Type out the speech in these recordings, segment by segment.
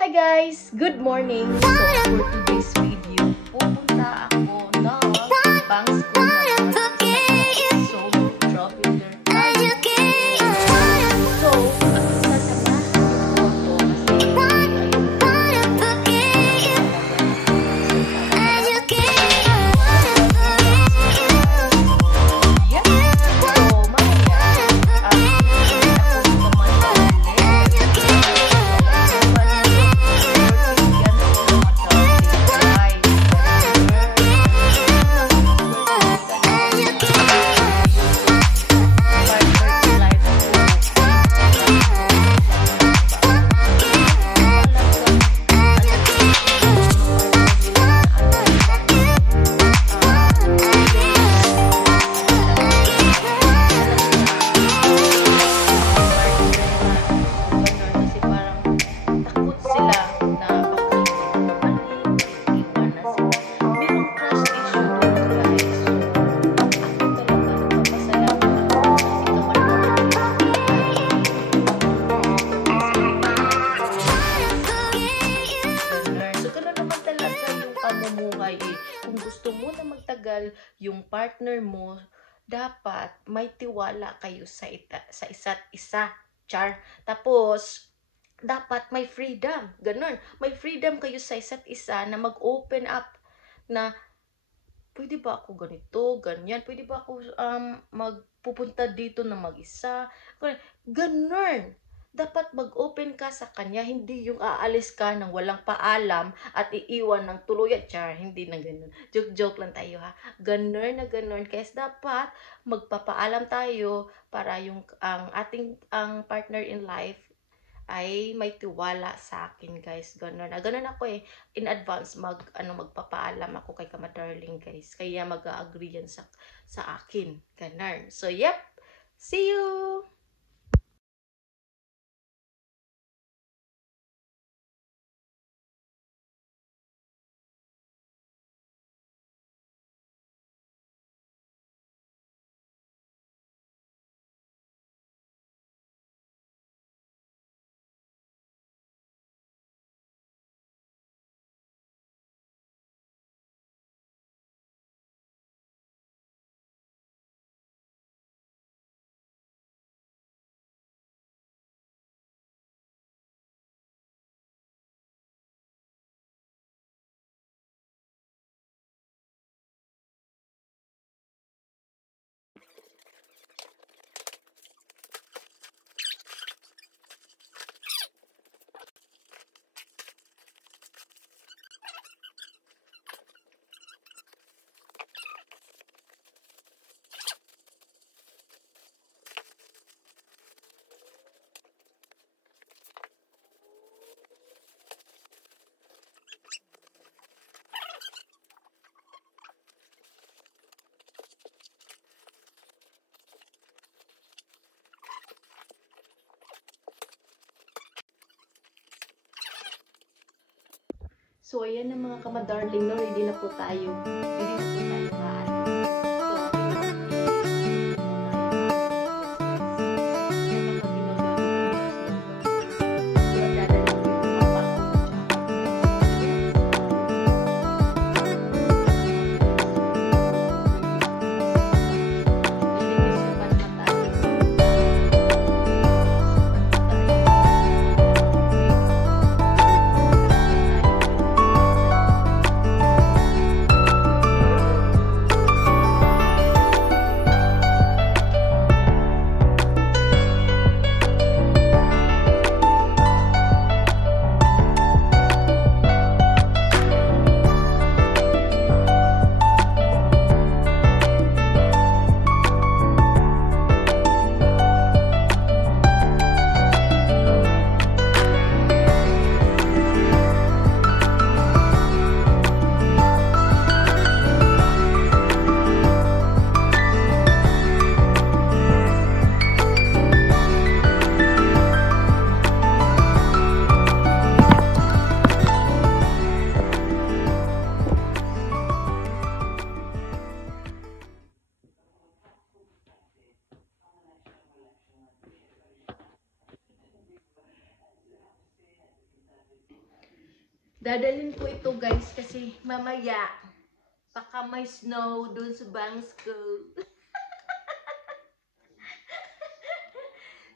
Hi guys! Good morning! So, for today's video, pupunta ako ng bank school naman. So, dropping their time. So, sasamahan ko to kung gusto mo na magtagal yung partner mo, dapat may tiwala kayo sa isa't isa. Char. Tapos, dapat may freedom. Ganun. May freedom kayo sa isa't isa na mag-open up na pwede ba ako ganito, ganyan? Pwede ba ako magpupunta dito na mag-isa? Ganun. Dapat mag-open ka sa kanya, hindi yung aalis ka nang walang paalam at iiwan ng tuluyan. Char, hindi na ganun. Joke lang tayo ha. Ganun na ganun. Kaya dapat magpapaalam tayo para yung ang partner in life ay may tiwala sa akin, guys. Ganun. Ganun ako eh. In advance magpapaalam ako kay Kamadarling, guys. Kaya mag-agree yan sa akin. Ganun. So, yep. See you! So, ayan na mga kamadarling, no? Ready na po tayo. Ready na po tayo maalis. Dadalhin ko ito guys kasi mamaya baka may snow dun sa bangs ko.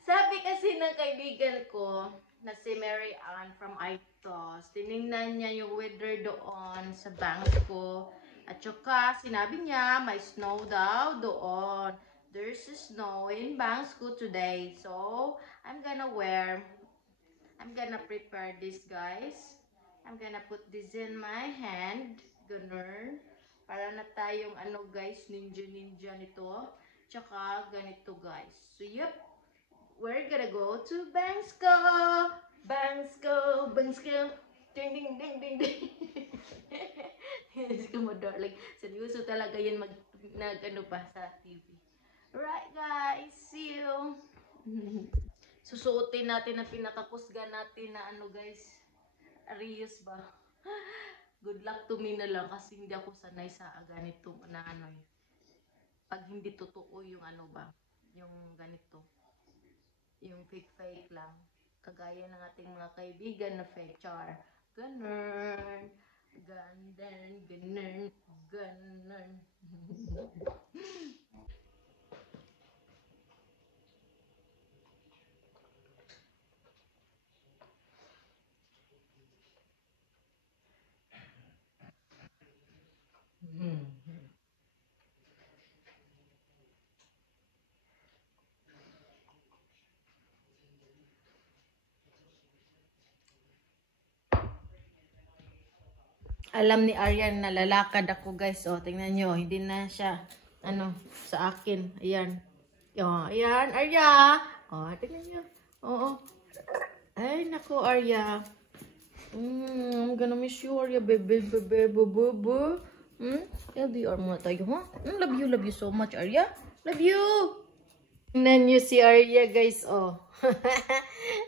Sabi kasi ng kaibigan ko na si Mary Ann from Aitos, tinignan niya yung weather doon sa bangs ko. At saka sinabi niya may snow daw doon. There's snow in bangs ko today. So, I'm gonna prepare this guys. I'm gonna put this in my hand. Ganun. Para na tayong ano guys, ninja nito. Tsaka ganito guys. So, yep. We're gonna go to Bangsko. Bangsko. Ding, ding, ding, ding, ding. Si darling. Seryoso talaga yan nag-ano pa sa TV. Alright guys, see you. Susuotin natin ang pinakakusga natin na ano guys. Arius ba? Good luck to me na lang kasi hindi ako sanay sa ganito na ano eh. Pag hindi totoo yung ano ba, yung ganito. Yung fake lang. Kagaya ng ating mga kaibigan na fake char. Ganun. Ganun. Alam ni Aryan na lalakad ako guys. O, tingnan nyo. Hindi na siya, ano, sa akin. Ayan. O, ayan, Arya. O, tingnan nyo. Oo. Ay, naku, Arya. I'm gonna miss you, Arya, baby. LDR muna tayo, ha? Love you so much, Arya. Love you. Tingnan nyo si Arya, guys, oh.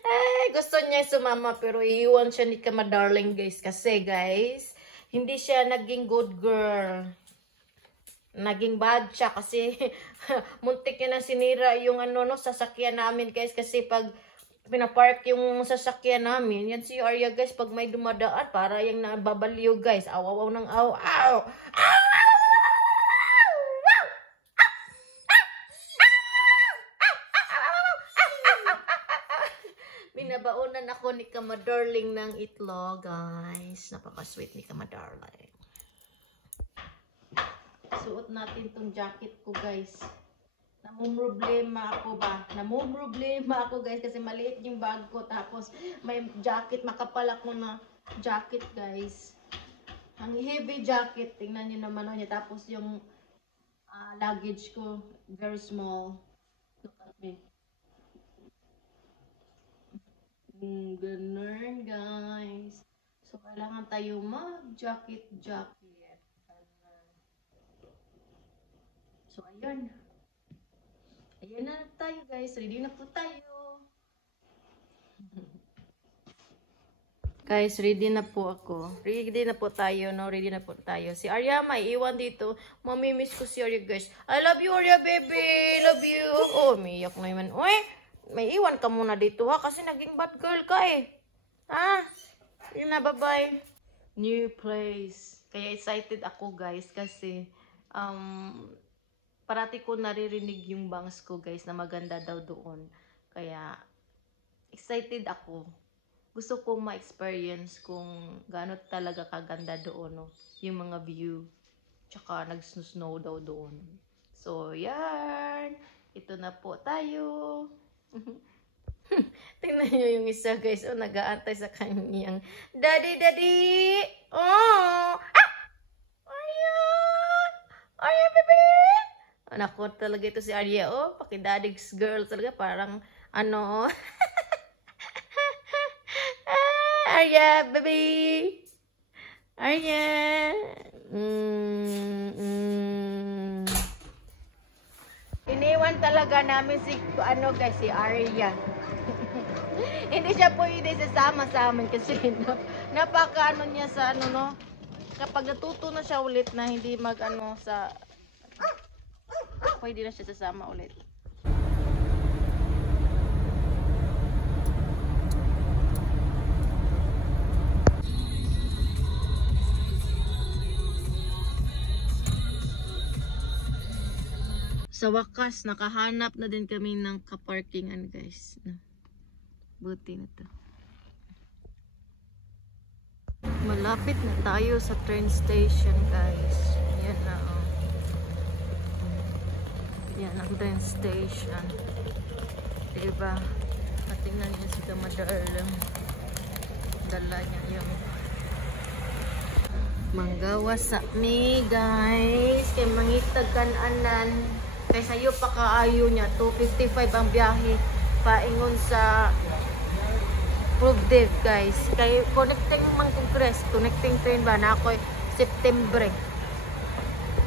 Ay, gusto niya sumama, pero iiwan siya ni Kama Darling, guys. Kasi, guys, hindi siya naging good girl. Naging bad siya kasi muntik niya na sinira yung ano, no, sasakyan namin, guys. Kasi pag pinapark yung sasakyan namin, yan si Arya, guys, pag may dumadaan, para yung nababaliw, guys. Awaw ng aw. Binabaonan ako ni Kama Darling ng itlog, guys. Napaka-sweet ni Kama Darling. Suot natin tong jacket ko, guys. Namumroblema ako, guys, kasi maliit yung bag ko. Tapos, may jacket, makapal ako na jacket, guys. Ang heavy jacket, tingnan nyo naman niya. Tapos, yung luggage ko, very small. Look at me. Ganun, guys. So, kailangan tayo mag-jacket. So, ayun. Ayan na tayo, guys. Ready na po tayo. Guys, ready na po ako. Ready na po tayo, no? Ready na po tayo. Si Arya, may iwan dito. Mamimiss ko si Arya, guys. I love you, Arya, baby. Love you. Oh, umiyak na yun. Uy, may iwan ka muna dito, ha? Kasi naging bad girl ka, eh. Ha? Yun na, bye-bye. New place. Kaya excited ako, guys, kasi parati ko naririnig yung bangs ko, guys, na maganda daw doon. Kaya excited ako. Gusto kong ma-experience kung gaano talaga kaganda doon, no? Yung mga view. Tsaka nag-snow daw doon. So, yan. Ito na po tayo. Tingnan nyo yung isa, guys. Oh, nag-aantay sa kanyang daddy. Oh! Arya, baby! Anak ko talaga ito si Arya. Oh, paki-daddy's girl talaga. Parang, ano, Arya, baby! Arya! Iniwan talaga namin si, ano guys, si Arya. Hindi siya pwede sasama sa amin kasi napaka ano niya sa ano, no? Kapag natuto na siya ulit na hindi mag ano sa, pwede na siya sasama ulit. Sa wakas, nakahanap na din kami ng kaparkingan, guys. Buti na to. Malapit na tayo sa train station, guys. Yan na, oh. Yan ang train station. Diba? Patingnan niya si Kamadarlang. Dala niya yung manggawa sa mi, guys. Kay mangitag kan-anan. Kay sayo pa kaayo niya. 255 ang biyahe. Paingon sa Provdev, guys. Kay connecting man Congress. Connecting train ba na ako September.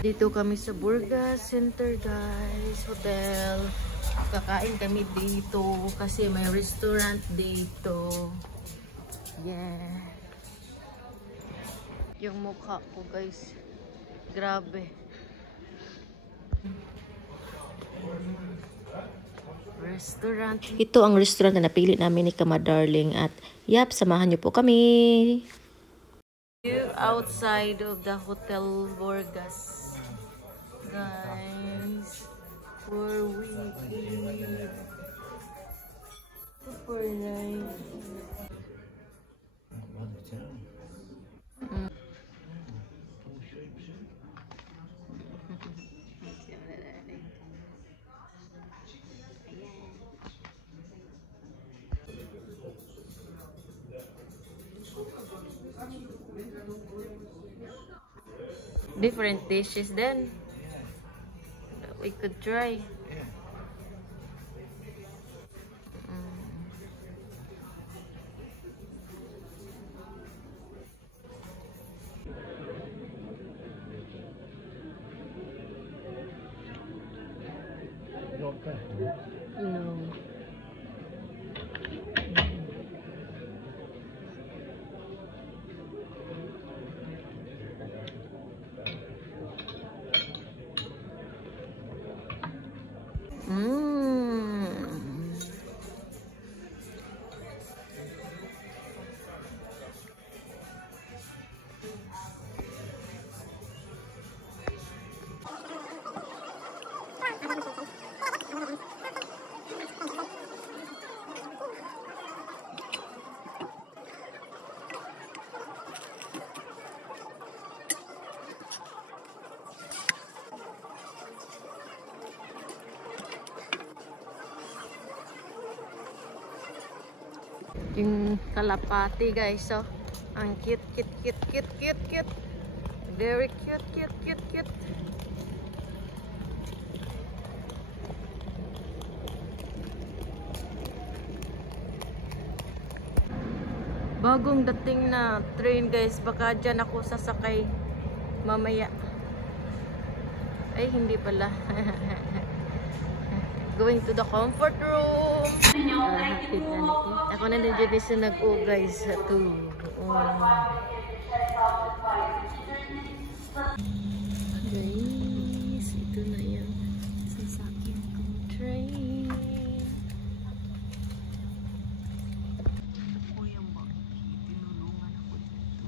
Dito kami sa Burgas Center, guys. Hotel. Kakain kami dito kasi may restaurant dito. Yeah. Yung mukha ko, guys. Grabe. Restaurant. Ito ang restaurant na napili namin ni Kamadarling at yap, samahan niyo po kami. Outside of the Hotel Burgas. Guys. Where we eat. Super nice. Different dishes then we could try. No. Yung kalapati, guys, so ang cute. Very cute. Bagong dating na train, guys. Baka dyan ako sasakay mamaya. Ay, hindi pala. Going to the comfort room. Ako na din dyan isa guys. Guys, ito na yung sasakyan kong train. O yung tinulungan ako dito.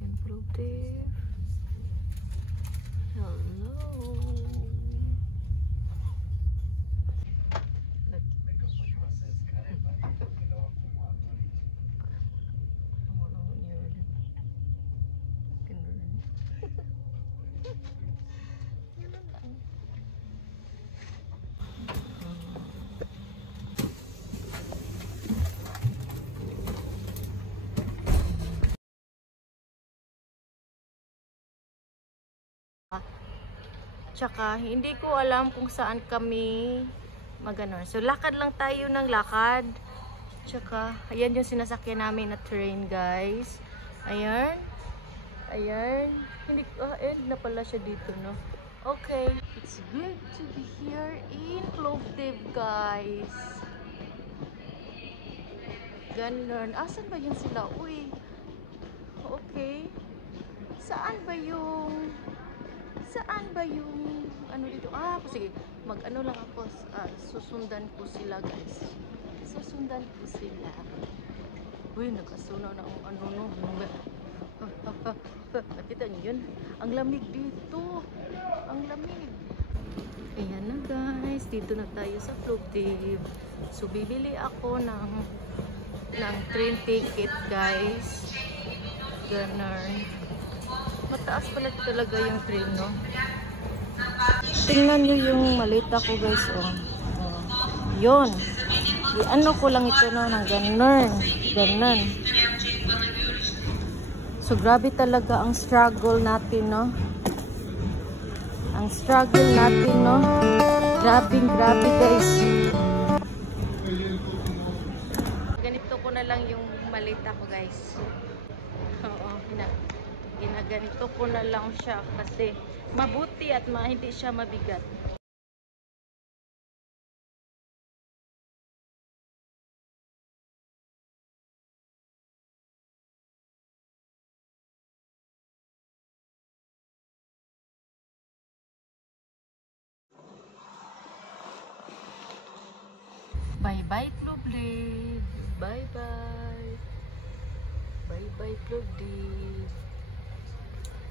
Second Plovdiv. Hello. Tsaka, hindi ko alam kung saan kami mag-ano. So, lakad lang tayo ng lakad. Tsaka, ayan yung sinasakyan namin na train, guys. Ayan. Ayan. Hindi, end na pala siya dito, no? Okay. It's good to be here in Plovdiv, guys. Ganun. Asan ba yun sila? Uy. Okay. Saan ba yung ano dito? Sige, mag-ano lang ako, susundan ko sila, guys. Susundan ko sila. Uy, nagkasunaw na ang ano, no? Nakita niyo yun? Ang lamig dito. Ang lamig. Ayan na, guys. Dito na tayo sa Plovdiv. So, bibili ako ng train ticket, guys. Ganun. Mataas pala talaga yung train, no? Tingnan nyo yung malita ko, guys, oh. Yun. I-ano ko lang ito, no, ng ganun. Ganun. So, grabe talaga ang struggle natin, no? Ang struggle natin, no? Grabe, guys. Ganito ko na lang yung malita ko, guys. Oo, ginaganito ko na lang siya kasi mabuti at hindi siya mabigat. Bye-bye, Plovdiv. Bye-bye. Bye-bye, Plovdiv.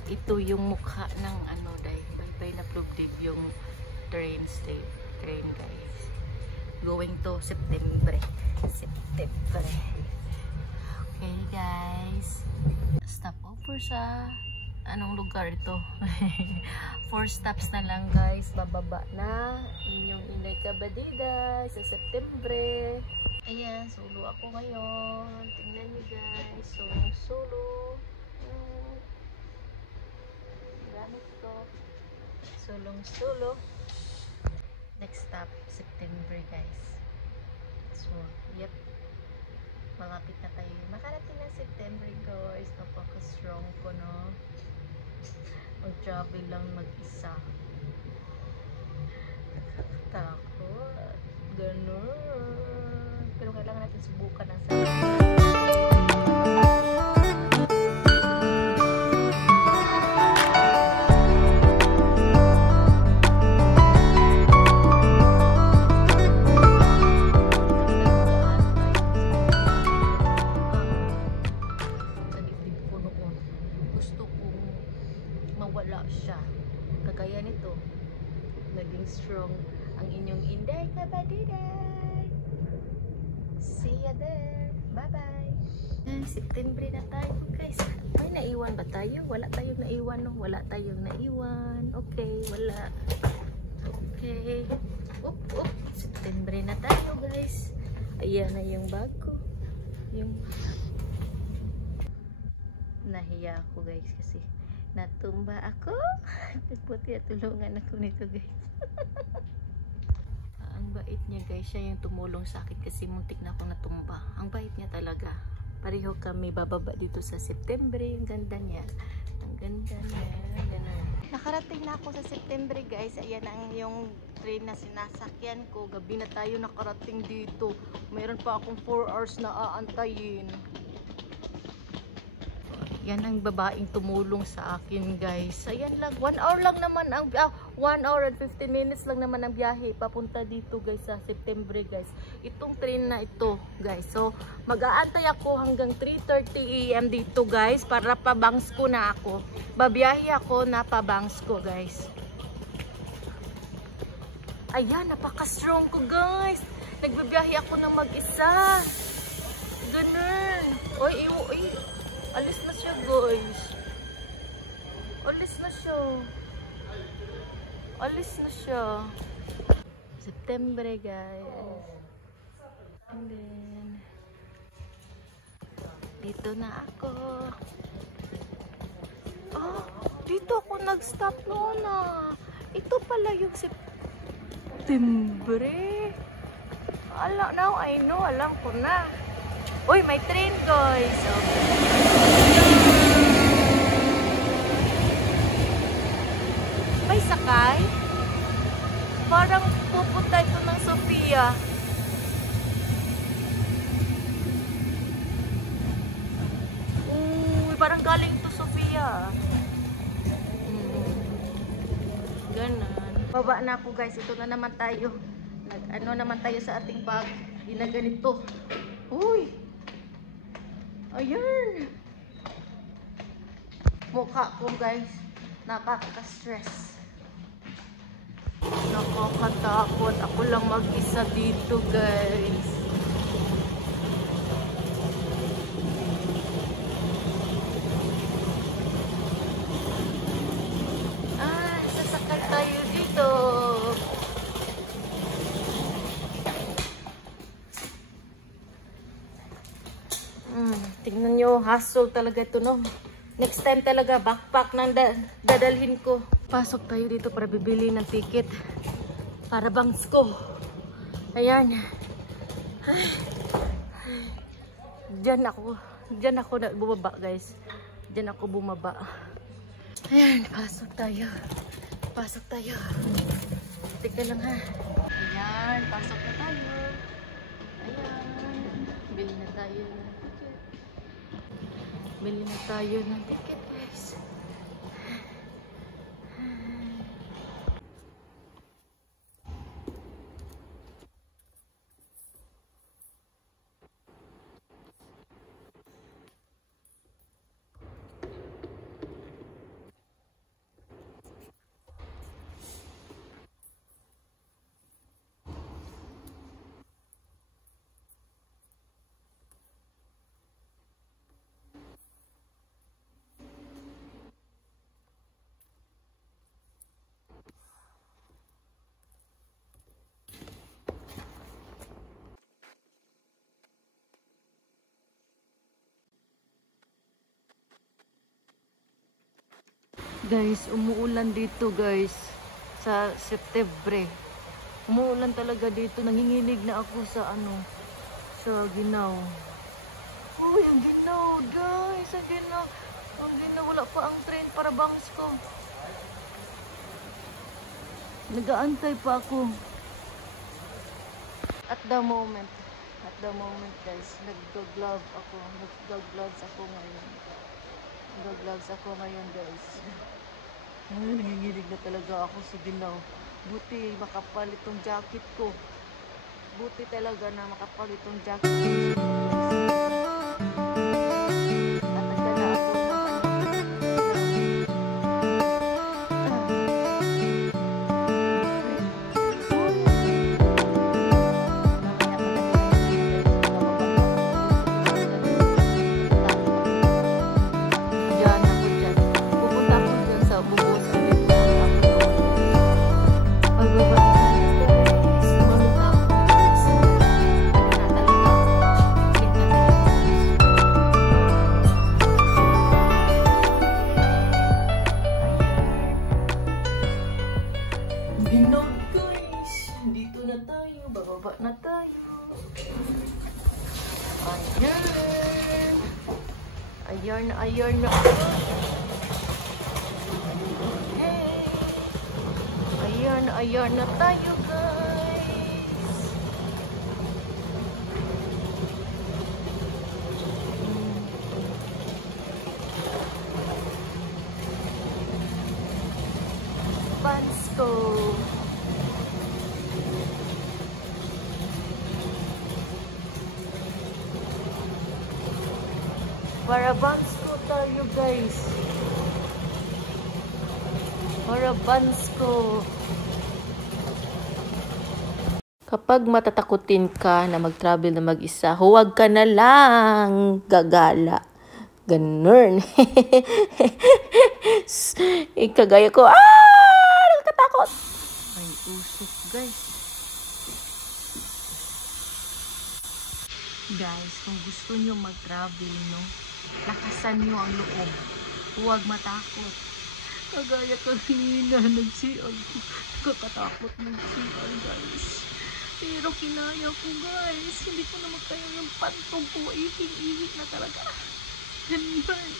Ito yung mukha ng ano, dahil bye-bye na Plovdiv, yung train, guys. Going to September. Okay, guys. Stop over sa anong lugar ito? 4 stops na lang, guys. Bababa na inyong Inay Kabadida sa September. Ayan, solo ako ngayon. Tingnan niyo, guys. Solo. Gamit ko. Solo. Next stop, September, guys. So, yep. Malapit na tayo. Makarating na September, guys. Napaka-strong ko, no? Mag-travel lang mag-isa. Takot. Ganun. Pero kailangan natin subukan ang sarili. Kagaya nito, naging strong ang inyong Inday Kabadiday. See ya there. Bye-bye. September na tayo, guys. May naiwan ba tayo? Wala tayong naiwan, no? Wala tayong naiwan. Okay, wala. Okay. September na tayo, guys. Ayan na yung bag ko. Nahiya ako, guys, kasi natumba ako. Buti na tulungan ako nito, guys. Ang bait niya, guys. Siya yung tumulong sa akin kasi muntik na ako natumba. Ang bait niya talaga. Pareho kami bababa dito sa September. Ang ganda niya. Ang ganda niya. Ganun. Nakarating na ako sa September, guys. Ayan ang yung train na sinasakyan ko. Gabi na tayo nakarating dito. Mayroon pa akong 4 hours na aantayin. Yan ang babaeng tumulong sa akin, guys. Ayan lang, 1 hour lang naman ang 1 hour and 15 minutes lang naman ang biyahe papunta dito, guys, sa September, guys. Itong train na ito, guys. So mag-aantay ako hanggang 3:30 AM dito, guys, para pabangs ko na ako. Babiyahe ako na pabangs ko, guys. Ayan, napaka-strong ko, guys. Nagbabiyahe ako ng mag-isa. Ganun. Oy, alis na siya, guys. Alis na siya. Alis na siya. September, guys. And then, dito na ako. Oh, dito ako nag-stop noon ah. Ito pala yung September. Now I know. Alam ko na. Uy, may train, guys. May sakay. Parang pupunta ito ng Sofia. Uy, parang galing to Sofia. Ganon. Baba na ako, guys. Ito na naman tayo. Ano naman tayo sa ating bag. Ginaganito. Uy. Ayan. Mukha ko, guys. Nakaka-stress. Nakakatakot. Ako lang mag-isa dito, guys. Sasakay tayo dito. Tingnan nyo, hassle talaga ito, no? Next time talaga, backpack nang dadalhin ko. Pasok tayo dito para bibili ng ticket. Para bangs ko. Ayan. Diyan ako na bumaba, guys. Diyan ako bumaba. Ayan, pasok tayo. Pasok tayo. Tika lang, ha. Ayan, pasok na tayo. Ayan. Bili na tayo ng ticket. Bili na tayo ng ticket, guys. Guys, umuulan dito, guys. Sa September. Umuulan talaga dito. Nanginginig na ako sa sa Ginaw. Uy, ang Ginaw, guys. Ang Ginaw. Ang Ginaw. Wala pa ang train para bangs ko. Nag-aantay pa ako. At the moment, guys, nag-gloves ako ngayon. Nag-gloves ako ngayon, guys. Ay, nanginginig na talaga ako sa Ginaw. Buti makapal itong jacket ko. Buti talaga na makapal itong jacket ko. Bababa na tayo. Ayan. Ayan na. Hey. Ayan na tayo, guys. Parabansko tayo, guys. Parabansko. Kapag matatakutin ka na mag-travel na mag-isa, huwag ka na lang gagala. Ganun. Kagaya ko, nagkatakot. Ay, usok, guys. Guys, kung gusto nyo mag-travel, no, lakasan nyo ang loob. Huwag matakot. Kagaya kanina, nag-CR ko. Kakatakot mag-CR, guys. Pero kinaya ko, guys. Hindi ko na magkaya ng pantong ko. Ihing-ihing na talaga. Ganun.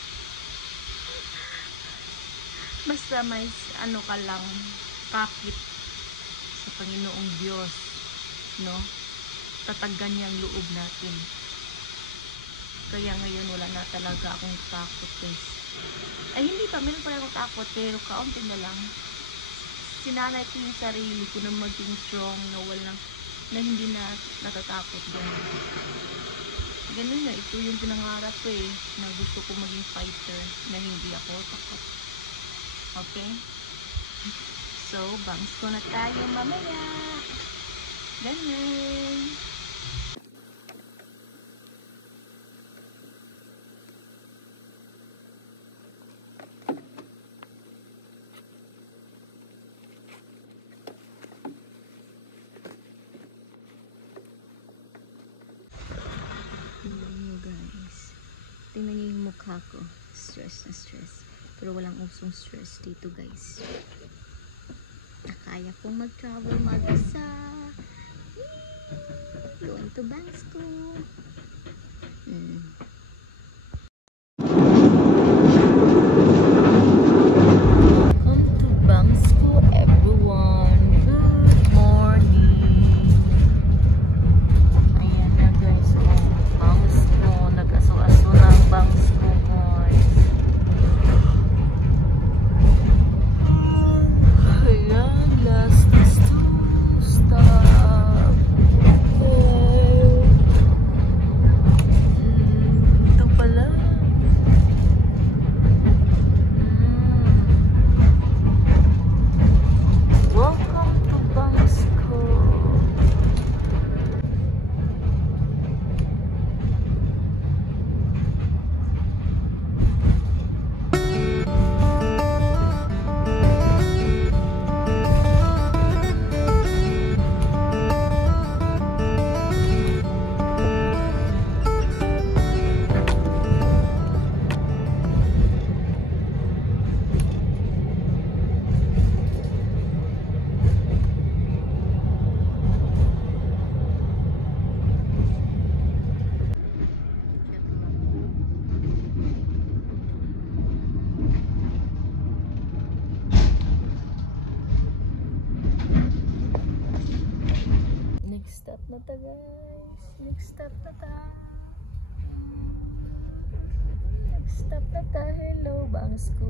Basta may ano ka lang, kapit sa Panginoong Diyos, no? Tatagan niya ang loob natin. Kaya ngayon wala na talaga akong takot, guys. Ay, hindi pa. Meron pa akong takot, pero kaunti na lang. Sinanay ko yung sarili ko na maging strong, na hindi na natatakot. Ganun na, ito yung pinangarap ko na gusto ko maging fighter, na hindi ako takot. Okay? So, bangs ko na tayo mamaya. Ganun. Tingnan niyo yung mukha ko. Stress na stress. Pero walang usong stress dito, guys. Nakaya kong mag-travel mag-isa. Going to Bansko. Welcome to Bansko, everyone. Good morning. Ayan na, guys. Bansko. Nag-aso-aso ng Bansko, guys. Ayan, last is to stop. Ito pala. Welcome to Bansko. Next stop na ta, guys. Next stop na ta. Next stop na ta. Hello, Bansko.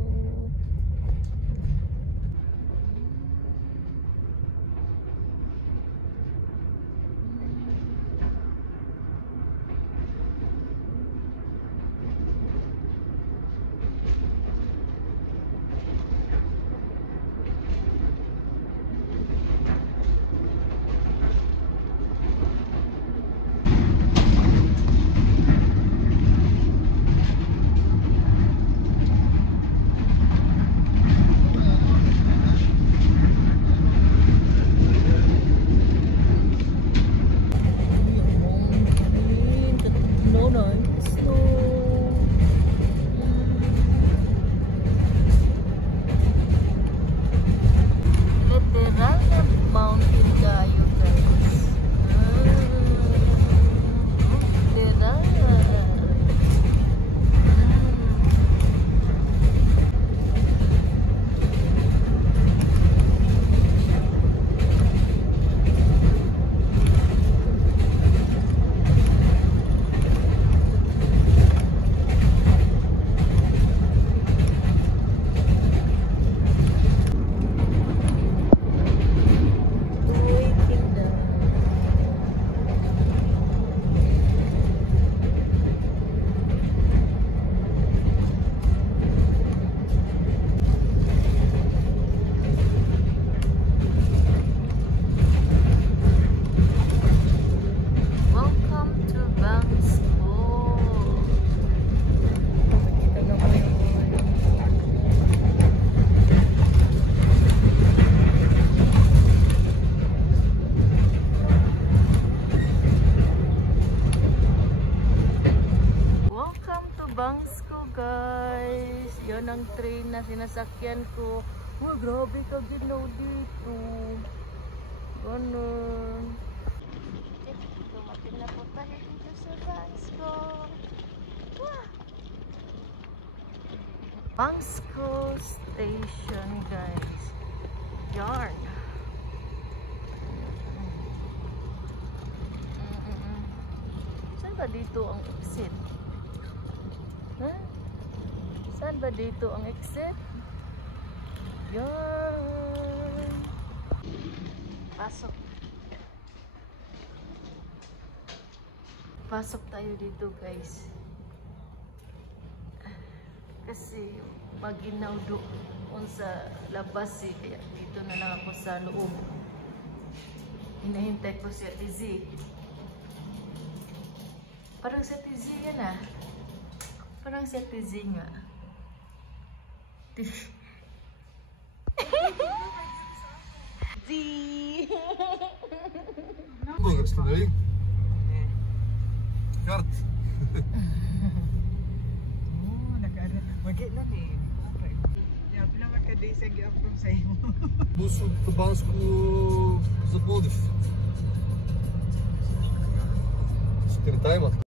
bangs ko, guys. Yan ang train na sinasakyan ko. Oh, grabe ka ginaw dito. Ganun. Dumating na po tayo dito sa bangs ko. Wah! Bangs ko Station, guys. Yarn. Saan ba dito ang exit? Huh? Saan ba dito ang exit? Yan. Pasok. Pasok tayo dito, guys. Kasi maginaw doon sa labas eh. Kaya dito na lang ako sa loob. Hinahintay ko si Ate Z. Parang si Ate Z yan ah. Parang si Ate Z nga. Z! Bulgarstudering. Kaart. Magit na ni. Ja, прямо каде се ги апром се има. Bus от Банско за Пловдив. 4 тайма.